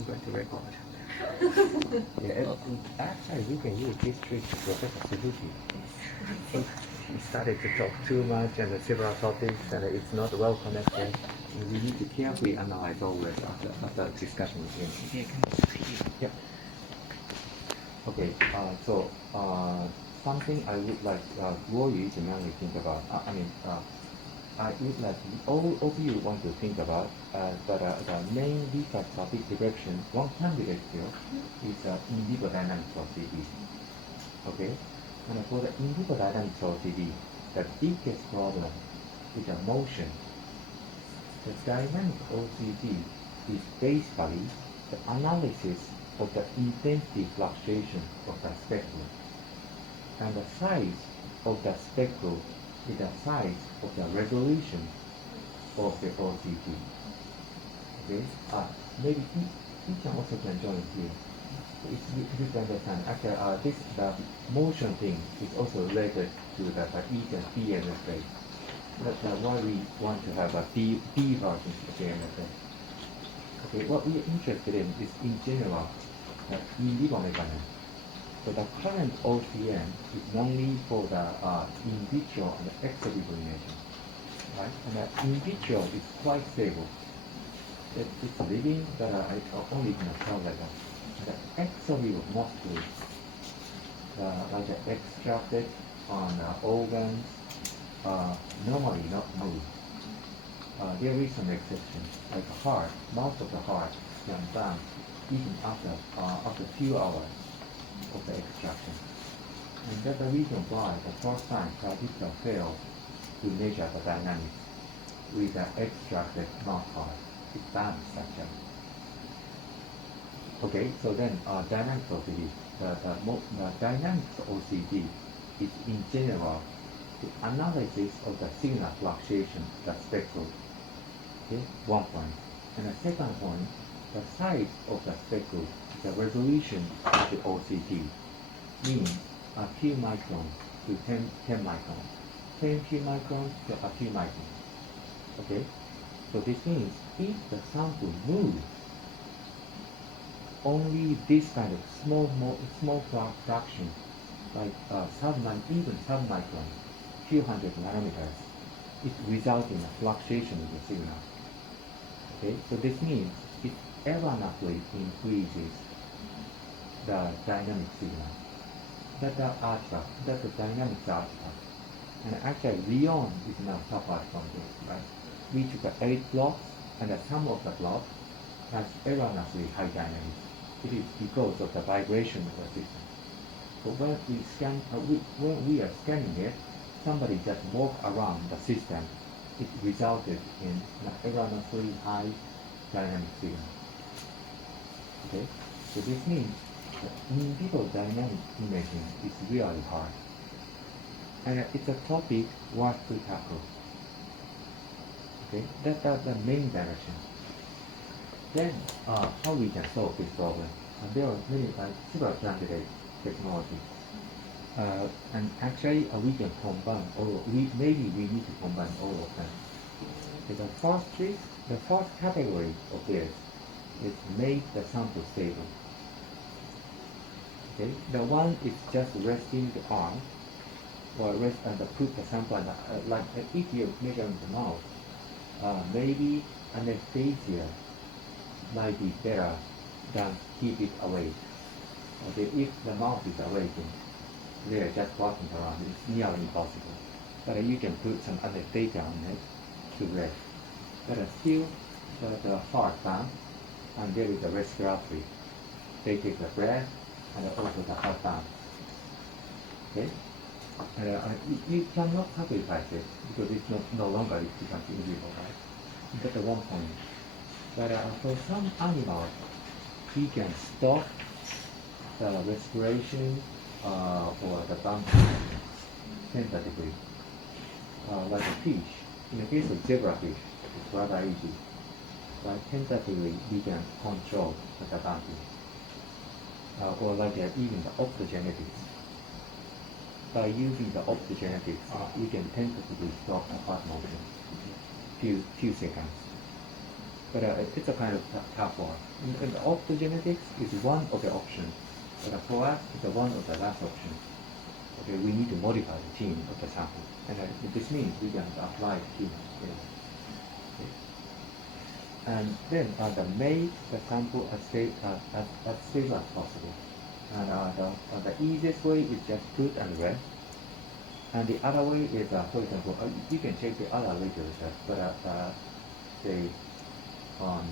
I'm going to record. Yeah, actually, we can use this trick to Professor Suzuki. He started to talk too much and several topics, and it's not well connected. And we need to carefully analyze always after discussion with him. Yeah. Okay. Something I would like Guo Yu to mainly think about. I would like all of you want to think about, but the main research topic direction, one candidate here is in vivo dynamics of CD. Okay, and for the in vivo dynamics of CD, the biggest problem is the motion. The dynamic OCT is basically the analysis of the intensity fluctuation of the spectrum, and the size of the spectrum is the size of the resolution of the OCT. Okay? Maybe he can also join here. It's good to understand. Actually, the motion thing is also related to the E and PMSA. That's why we want to have a B version of the PMSA. Okay, what we are interested in is in general in vivo mechanism. So the current OCM is only for the in vitro and ex vivo imaging, right? And the in vitro is quite stable. It's living, but I only in a cell level. The ex vivo mostly like extracted on organs normally not move. There is some exception, like heart. Most of the heart can bounce even after a few hours of the extraction. And that's the reason why the first time Pravitra failed to measure the dynamics with the extracted mouth part. It bounced actually. Okay, so then dynamics OCD. The dynamics OCD is in general the analysis of the signal fluctuation, the spectrum. Okay, one point. And the second point, the size of the spectrum, the resolution of the OCT, means a few microns to 10 microns, 10 few microns to a few microns. Okay, so this means if the sample moves, only this kind of small fraction, like even sub-micron, few hundred nanometers, it results in a fluctuation of the signal. Okay, so this means it erroneously increases the dynamic signal. That's the artifact, that's the dynamics artifact. And actually, Leon is now suffered from this, right? We took 8 blocks, and the sum of the blocks has erroneously high dynamics. It is because of the vibration of the system. But when we are scanning it, somebody just walked around the system. It resulted in an erroneously high dynamic signal. Okay, so this means that in vivo dynamic imaging is really hard, and it's a topic worth to tackle. Okay, that's the main direction. Then, how we can solve this problem? There are many several candidate technologies. And actually, we can combine all. Maybe we need to combine all of them. Okay, the first category of this is make the sample stable. Okay, the one is just resting the arm, or rest and put the sample. Like if you measure the mouth, maybe anesthesia might be better than keep it awake. Okay, if the mouth is awakened, they are just walking around. It's nearly impossible. But you can put some anesthesia on it to rest. But still, the heart bounce, and there is a respiratory. They take the breath, and also the heart bounce. Okay? You cannot sacrifice it because it's no longer it becomes invisible, right? That's the one point. But for some animals, we can stop the respiration or the bouncing tentatively, like a fish. In the case of zebrafish, it's rather easy. But tentatively, we can control the bouncing. Or like even the optogenetics. By using the optogenetics, we can tentatively stop the heart motion few seconds. but it's a kind of tough one. And optogenetics is one of the options, but for us, it's one of the last options. Okay, we need to modify the gene of the sample, and this means we can apply the gene. Okay. And then make the sample as stable as possible. And the easiest way is just put and rest. And the other way is, for example, you can check the other literature, but say on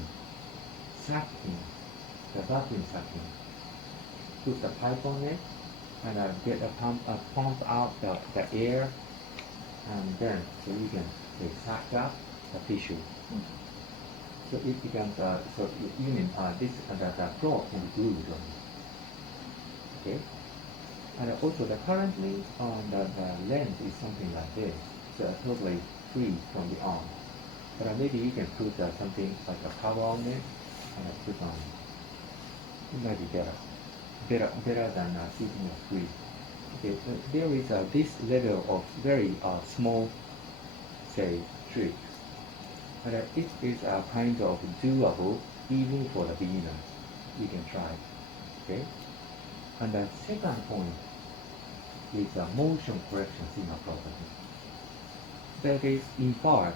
sucking, the vacuum sucking, put the pipe on it, and get a pump out the air, and then so you can suck up the tissue. So it becomes so even this the probe can be glued on. Okay, and also currently the lens is something like this, so totally free from the arm. But maybe you can put something like a cover on it and put on. It might be better than shooting a free. Okay, so there is this level of very small, say, tricks. But it is kind of doable even for the beginners. You can try. Okay. And the second point is motion correction signal property. That is in part,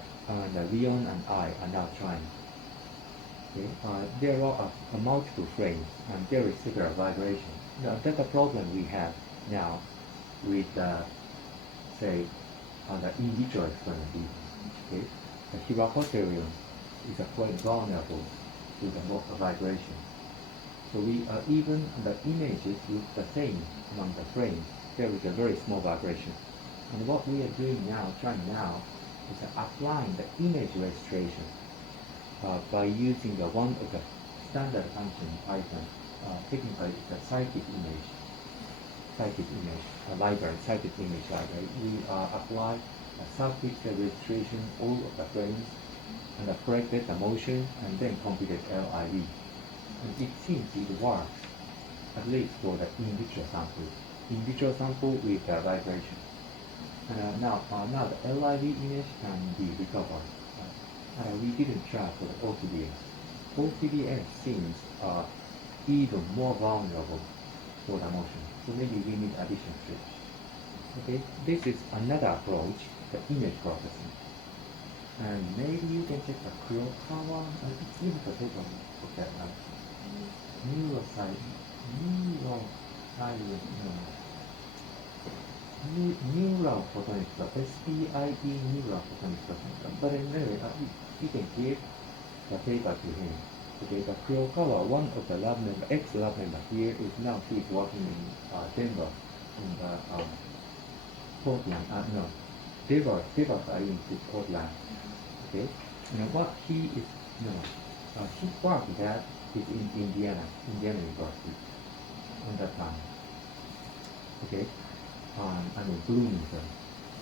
Leon and I are now trying. Okay. There are multiple frames and there is several vibrations. Now, that's a problem we have now with, say, the in vitro experiment. Okay. The hypotherium is quite vulnerable to the vibration. So we even the images look the same among the frames. There is a very small vibration. And what we are trying now, is applying the image registration by using one of the standard function Python. Technically, it's a psychic image library, psychic image library. We apply a circuit registration all of the frames and corrected the motion and then computed LIV. And it seems it works, at least for the in vitro sample. In vitro sample with vibration. And now the LIV image can be recovered. We didn't try for the OCDS. OCDS seems even more vulnerable for the motion. So maybe we need additional tricks. Okay, this is another approach, the image processing. And maybe you can check the Kurokawa. You have to take a look at that. Neuroscience, neural photonics, SPIE neural photonics. But anyway, you can give the paper to him. Okay, the Kurokawa, one of the lab member, ex-lab member here, is now he's working in Denver, in the Portland. No, Denver are in Portland. Okay, what he is, his work that is in Indiana University on that time. Okay, Bloomington.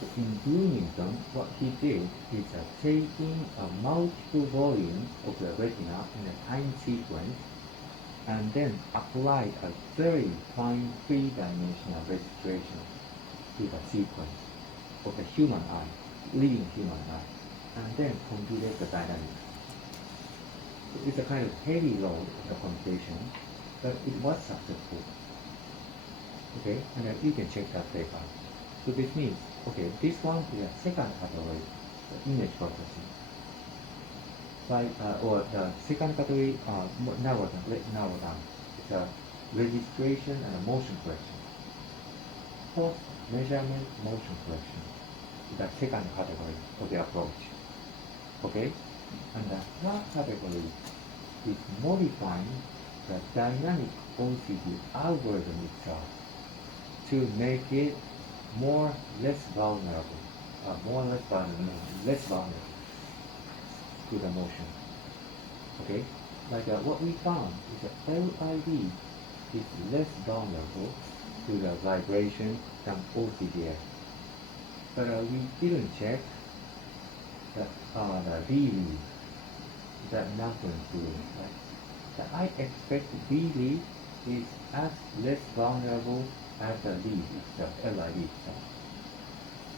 So in Bloomington, what he did is taking multiple volumes of the retina in a time sequence and then applied a very fine three-dimensional registration to the sequence of the human eye, living human eye, and then computed the dynamics. So it's a kind of heavy load of the computation, but it was successful. Okay, and you can check that paper. So this means, okay, this one is a second category, the image processing. Or the second category, narrow down. It's a registration and a motion correction. Post measurement motion correction is the second category of the approach. Okay, and the third category is modifying the dynamic OCT algorithm itself to make it less vulnerable to the motion. Okay, like what we found is that LIV is less vulnerable to the vibration than OCDS. But we didn't check the V-lead, that nonsense doing, right? So I expect V-lead is as less vulnerable as the lead itself, LIV itself.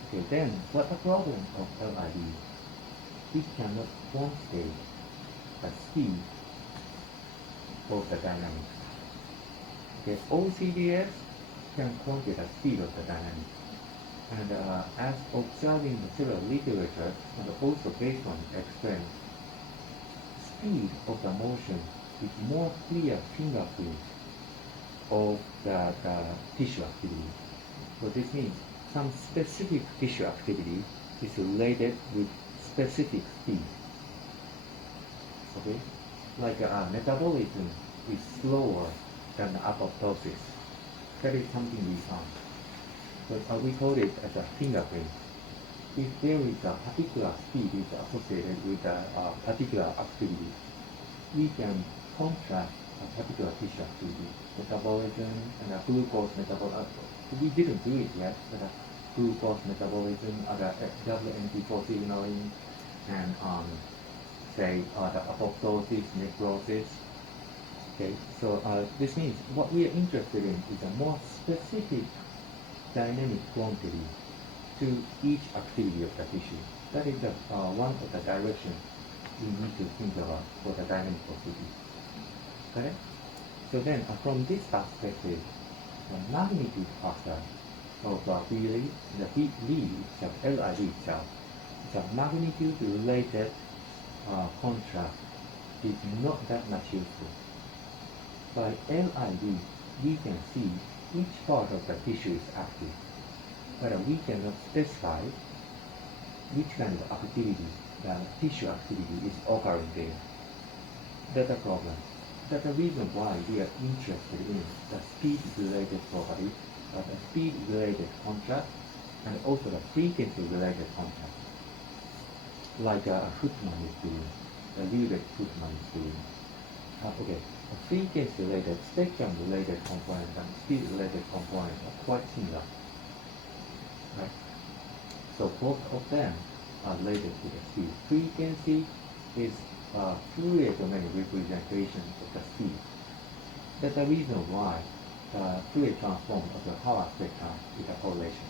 Okay, then what the problem of LIV? It cannot quantitate the speed of the dynamics. Okay, OCDS can quantitate the speed of the dynamics. And as observing the several literature and also based on experience, speed of the motion is more clear fingerprint of the tissue activity. So this means some specific tissue activity is related with specific speed. Okay, like metabolism is slower than apoptosis. That is something we found. So we call it as a fingerprint. If there is a particular speed is associated with a particular activity, we can contrast a particular tissue activity, metabolism and a glucose metabolism. We didn't do it yet, but glucose metabolism, other WNT4 signaling, and say the apoptosis, necrosis. Okay, so this means what we are interested in is a more specific dynamic quantity to each activity of the tissue. That is the one of the directions we need to think about for the dynamic OCT. Correct? So then, from this perspective, the magnitude factor of the LID itself, is a magnitude-related contrast is not that much useful. By LID, we can see each part of the tissue is active, but we cannot specify which kind of activity, the tissue activity is occurring there. That's a problem. That's the reason why we are interested in the speed-related property, the speed-related contrast, and also the frequency-related contrast, like Footman is doing, the Lübeck Footman is doing. Okay, the frequency-related, spectrum-related component and speed-related component are quite similar. Right? So both of them are related to the speed. Frequency is a Fourier domain representation of the speed. That's the reason why the Fourier transform of the power spectrum is a correlation.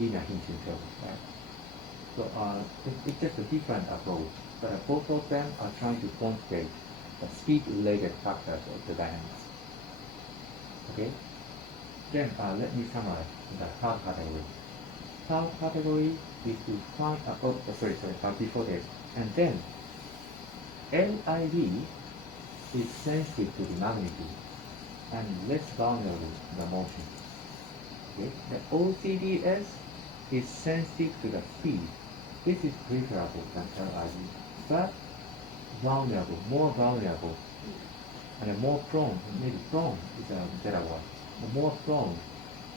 Linear hinge intervals, right? So it's just a different approach, but both of them are trying to quantitate the speed-related factors of the dynamics. Okay? Then let me summarize the third category. Third category is to find before this. And then LID is sensitive to the magnitude and less vulnerable to the motion. Okay? The OCDS is sensitive to the speed. This is preferable than LID, but vulnerable, more vulnerable, and more prone, maybe prone is a better word, more prone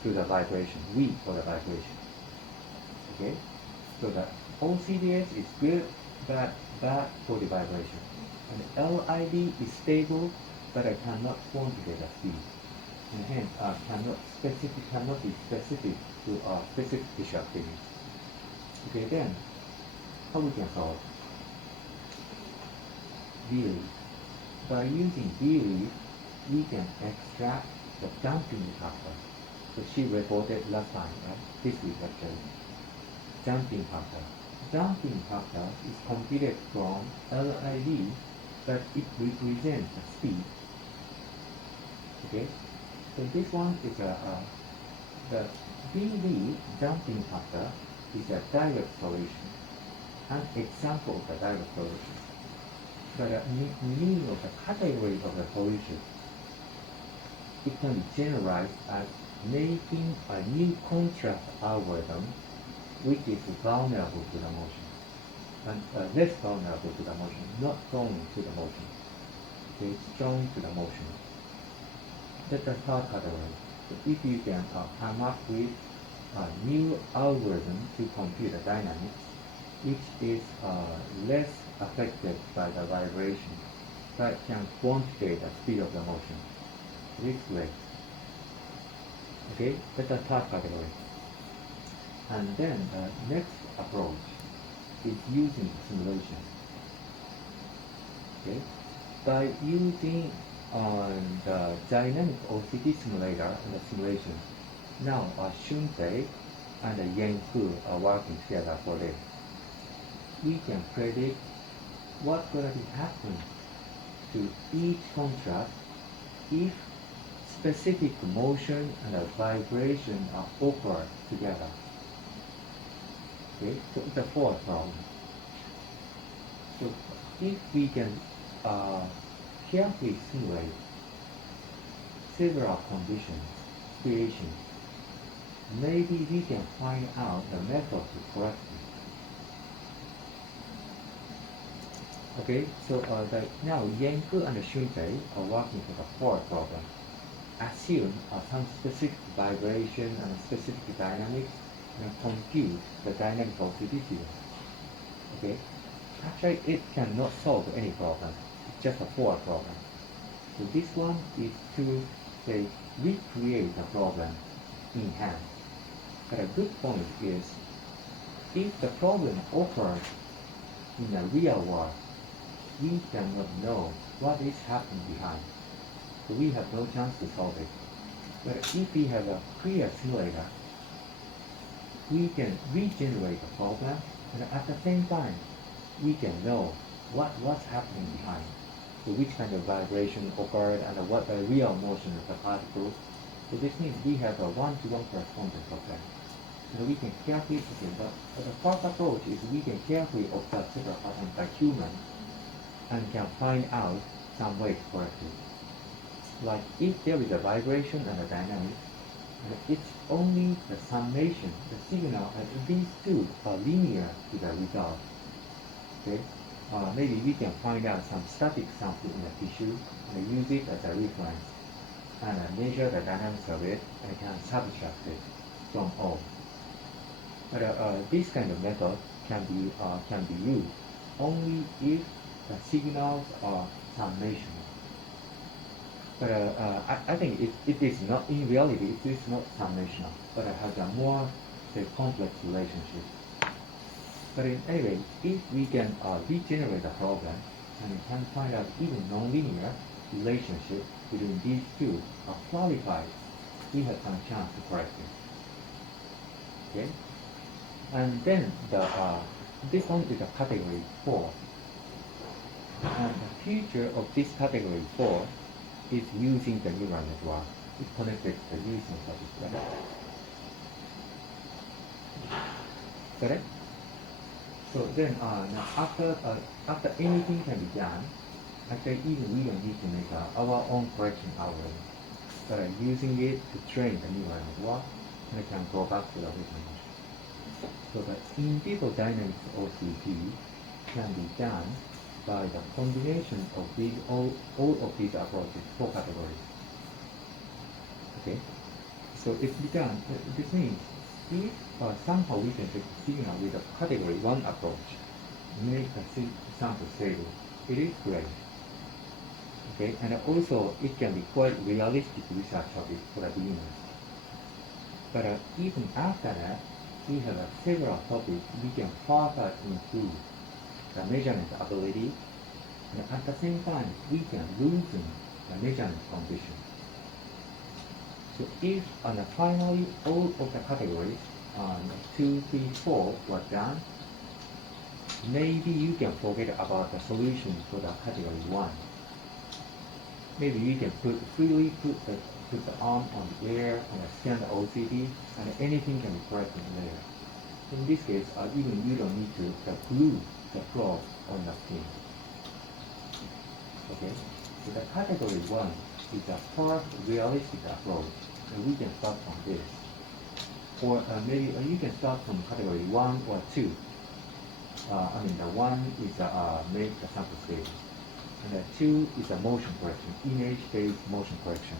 to the vibration, weak for the vibration. Okay? So the OCDS is good, but bad for the vibration. And LID is stable, but I cannot quantitate the speed. And hence cannot be specific to a specific tissue activity. Okay, then how we can solve? V-lead. By using V-lead, we can extract the damping factor. So she reported last time, right? This week actually. Damping factor. Damping factor is computed from LID, but it represents the speed. Okay? So this one is the V-lead damping factor is a direct solution, an example of the direct solution. But the meaning of the category of the solution, it can be generalized as making a new contrast algorithm which is vulnerable to the motion, and less vulnerable to the motion, not prone to the motion. Okay, strong to the motion. That's the third category. So if you can come up with a new algorithm to compute the dynamics, which is less affected by the vibration, but can quantitate the speed of the motion, this way. Okay, that's the third category. And then the next approach is using simulation. Okay, by using the dynamic OCT simulator and the simulation, now Shunpei and Yen Fu are working together for this. We can predict what's going to be happening to each contrast if specific motion and a vibration are occurred together. Okay, so it's a fourth problem. So if we can carefully simulate several conditions, creation, maybe we can find out the method to correct it. Okay, so now Yenku and Shunpei are working for the fourth problem. Assume some specific vibration and specific dynamics and compute the dynamic OCT field. Okay, actually it cannot solve any problem. It's just a fourth problem. So this one is to say recreate the problem in hand. But a good point is if the problem occurs in the real world, we cannot know what is happening behind. So we have no chance to solve it. But if we have a clear simulator, we can regenerate the problem, and at the same time, we can know what's happening behind. So which kind of vibration occurred and what the real motion of the particles. So this means we have a one-to-one correspondence of them. So we can carefully, the first approach is we can carefully observe several patterns by human and can find out some way to correct it. Like if there is a vibration and a dynamic, it's only the summation, the signal, and these two are linear to the result. Okay? Maybe we can find out some static sample in the tissue and use it as a reference and measure the dynamics of it and can subtract it from all. But this kind of method can be used only if the signals are summational. But I think it is not, in reality, it is not summational, but it has a more complex relationship. But in any way, if we can regenerate the problem and we can find out even nonlinear relationship between these two are qualified, we have some chance to correct it. Okay? And then this one is a category 4. And the feature of this category 4 is using the neural network. It connected to the using service. Correct? So then now after anything can be done, actually even we don't need to make our own correction algorithm. But using it to train the neural network, and it can go back to the original. So the in vivo dynamics OCT can be done by the combination of all of these approaches, 4 categories. Okay, so it's begun. This means if somehow we can take the signal with a category 1 approach, make the sample stable, it is great. Okay, and also it can be quite realistic research of it for the beginners. But even after that, we have several topics we can further improve the measurement ability, and at the same time, we can loosen the measurement condition. So if finally all of the categories, 2, 3, 4 were done, maybe you can forget about the solution for the category 1. Maybe you can freely put the arm on the air and scan the OCT, and anything can be corrected there. In this case, even you don't need to glue the probe on the skin. Okay, so the category 1 is the first realistic approach, and we can start from this. Or maybe you can start from category 1 or 2. The 1 is make the sample stable, and the 2 is a motion correction, image-based motion correction.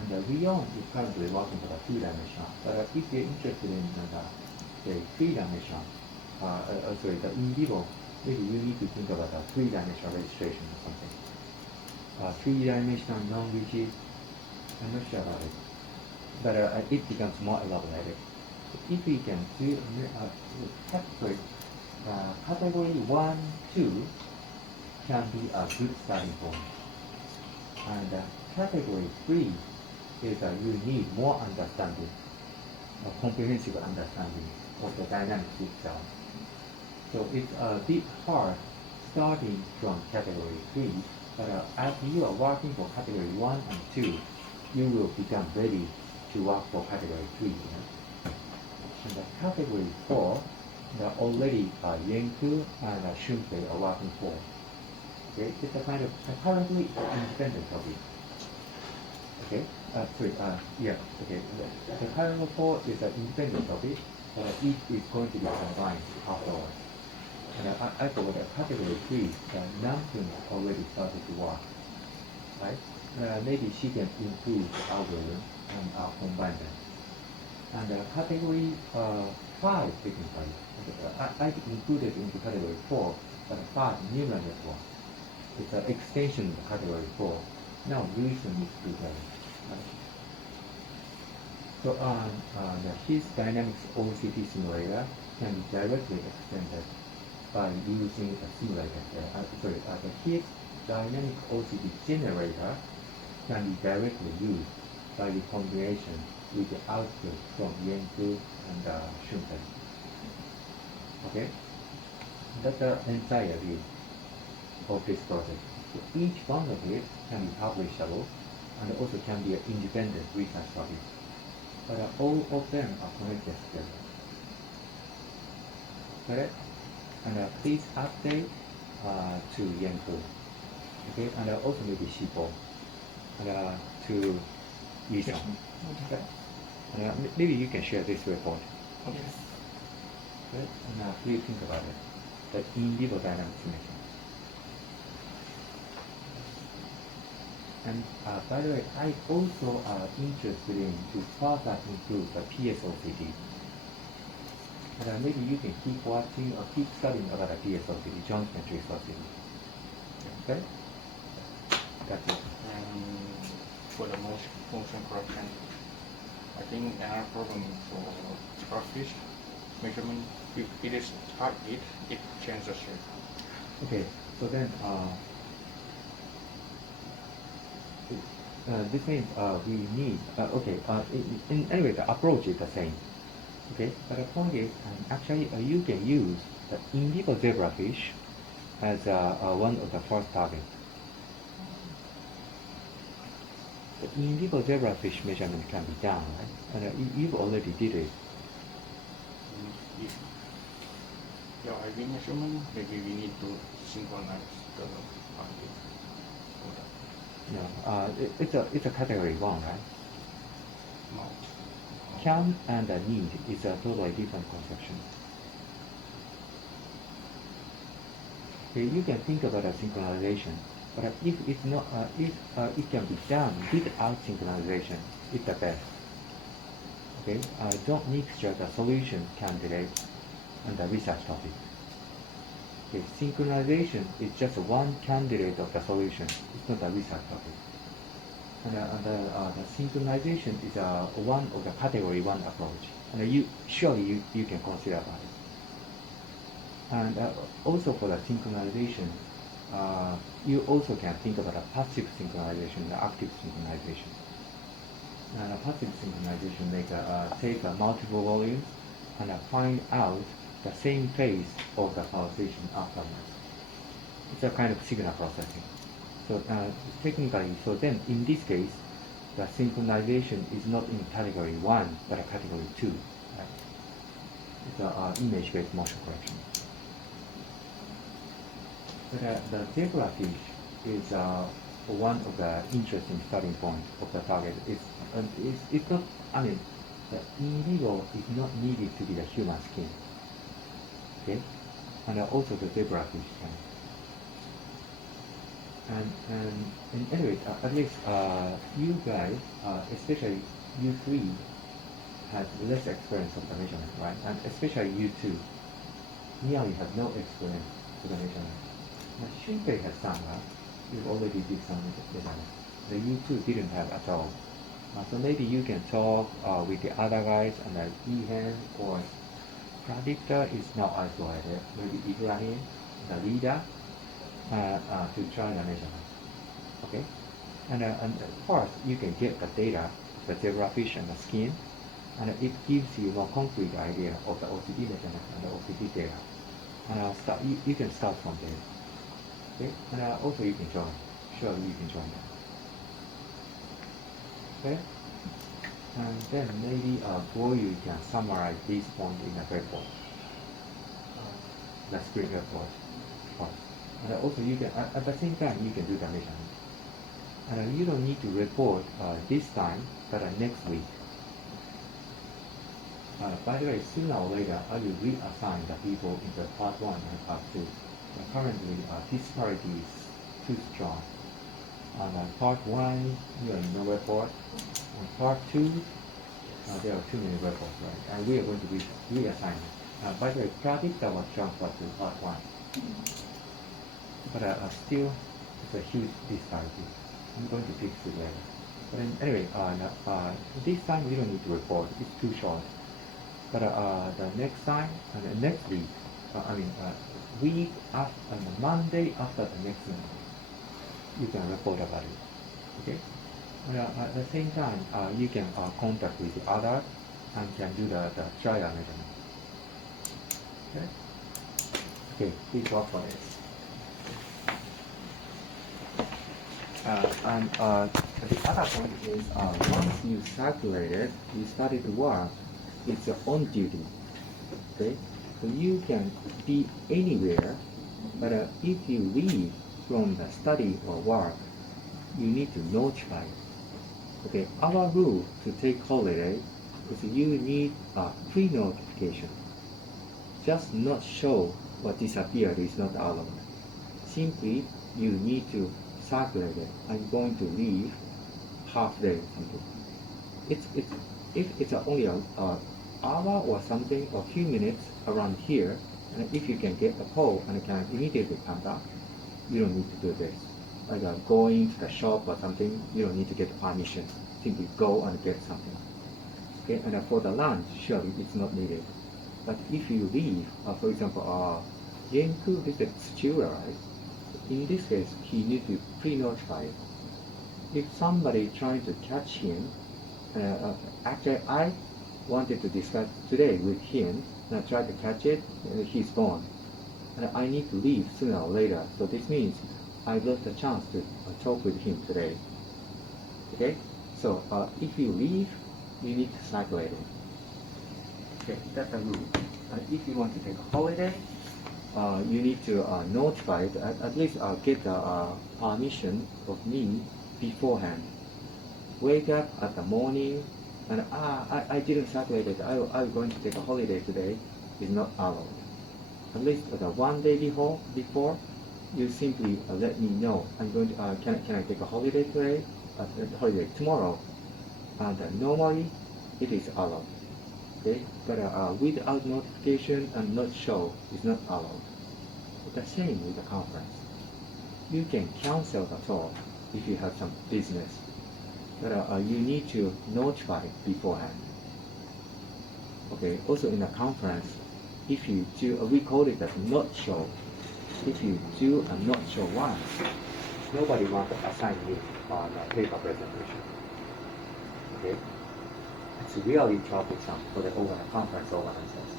And the Rion is currently working for the 2-dimensional. But if you're interested in the 3-dimensional, the in vivo, maybe you need to think about a 3-dimensional registration or something. 3-dimensional non-rigid, I'm not sure about it. But it becomes more elaborated. If we can do category 1, 2 can be a good starting point. And category 3 is you need more understanding, a comprehensive understanding of the dynamics itself. So it's a bit hard starting from category 3, but as you are working for category 1 and 2, you will become ready to work for category 3. And the category 4, already Yenku and Shunpei are working for. Okay, it's a kind of currently independent topic. Okay, okay. The category 4 is an independent topic, but it is going to be combined afterwards. And I thought that category 3, Namjoon already started to work, right? Maybe she can improve the algorithm and combine them. And category 5, technically, I included into category 4, but 5 neural network. It's an extension of category 4. Now Yasuno needs to go. So his dynamics OCT simulator can be directly extended by using a simulator. His dynamic OCT generator can be directly used by the combination with the output from Yenku and Shunpei. Okay? That's the entire view of this project. So each one of it can be publishable and also can be an independent research topic. But all of them are connected together. Correct? And please update to Yenku. Okay? And also maybe Shippo. And to Yasuno. Okay? And maybe you can share this report. Okay. Right? And please think about it. The in vivo dynamics mechanism. And by the way, I also are interested in to further improve the PSOCT. And maybe you can keep watching or keep studying about the PSOCT, joint matrix OCT. Okay? That's it. For the motion correction, I think another problem for starfish measurement, if it is heartbeat, it changes the shape. Okay, so then this means we need, anyway, the approach is the same. Okay, but the point is, actually you can use the in vivo zebrafish as one of the first targets. The in vivo zebrafish measurement can be done, right? And you've already did it. Yeah, IV measurement, maybe we need to synchronize the heartbeat. No, it's a category 1, right? No. Can and need is a totally different conception. Okay, you can think about a synchronization, but if it's not, if it can be done without synchronization, it's the best. Okay, don't mixture the solution candidate and the research topic. Okay, synchronization is just one candidate of the solution. It's not a research topic. And the synchronization is one of the category 1 approach. And you can consider about it. And also for the synchronization, you also can think about a passive synchronization and active synchronization. And a passive synchronization take multiple volumes and find out the same phase of the pulsation afterwards. It's a kind of signal processing. So technically, so then in this case, the synchronization is not in category 1, but a category 2. Right? It's an image-based motion correction. But the zebrafish is one of the interesting starting points of the target. It's not, the in vivo is not needed to be the human skin. Okay? And also the zebrafish can. And anyway, at least you guys, especially you 3, had less experience of the measurement, right? And especially you 2, nearly have no experience with the measurement. Now, Shunpei has some, right? You already did some measurement. The you 2 didn't have at all. So maybe you can talk with the other guys and Ihan or Predictor is now isolated. Maybe Ibrahim, the leader, to try the measurement. Okay? And first, you can get the data, the zebrafish and the skin, and it gives you a more concrete idea of the OCT measurement and the OCT data. And you can start from there. Okay, and also you can join. Surely you can join that. Okay, and then maybe for you can summarize this point in a report, the screen report part. And also you can at the same time you can do the measurement. And you don't need to report this time, but next week. By the way, sooner or later, I will reassign the people into part 1 and part 2. Currently, disparity is too strong. On part 1, you are in no report. On part 2, there are too many reports, right? And we are going to reassign it. By the way, predictor was transferred to part 1. But still, it's a huge disparity. I'm going to fix it later. But anyway, this time we don't need to report. It's too short. But the next time, next week, week after, Monday after the next Monday, you can report about it. Okay? But at the same time, you can contact with the other and can do the trial measurement. Okay? Okay, please work for this. And the other point is once you circulated, you started to work, it's your own duty. Okay? So you can be anywhere, but if you leave from the study or work, you need to notify. Okay, our rule to take holiday is you need a pre-notification. Just not show or disappear is not allowed. Simply, you need to circulate it. I'm going to leave half day or something. If it's only an hour or something, or a few minutes around here, and if you can get a call and can immediately come back, you don't need to do this. Like going to the shop or something, you don't need to get permission. Simply go and get something. Okay, and for the lunch, surely it's not needed. But if you leave, for example, Yenku visits Chura, right? In this case, he needs to pre-notify. If somebody trying to catch him, actually I wanted to discuss today with him, and I tried to catch it, he's gone. And I need to leave sooner or later, so this means I lost a chance to talk with him today. Okay? So if you leave, you need to circulate it. Okay, that's a rule. If you want to take a holiday, you need to notify it, at least get the permission of me beforehand. Wake up at the morning, and I didn't circulate it, I'm going to take a holiday today, is not allowed. At least one day before, you simply let me know, I'm going to, can I take a holiday today, holiday tomorrow, and normally it is allowed. Okay, but without notification and not show is not allowed. The same with the conference. You can cancel the talk if you have some business, but you need to notify beforehand. Okay, also in the conference, if you do, we call it as not show. If you do a not show once, nobody wants to assign you on a paper presentation. Okay? It's really troublesome for the conference organizers.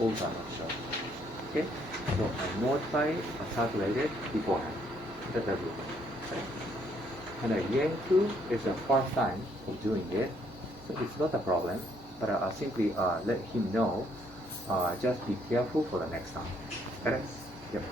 Also not show. Okay? So I notify, circulate it beforehand. That's the rule. Okay? And Yenku is the first time of doing it, so it's not a problem, but I simply let him know, just be careful for the next time. Correct? Yep.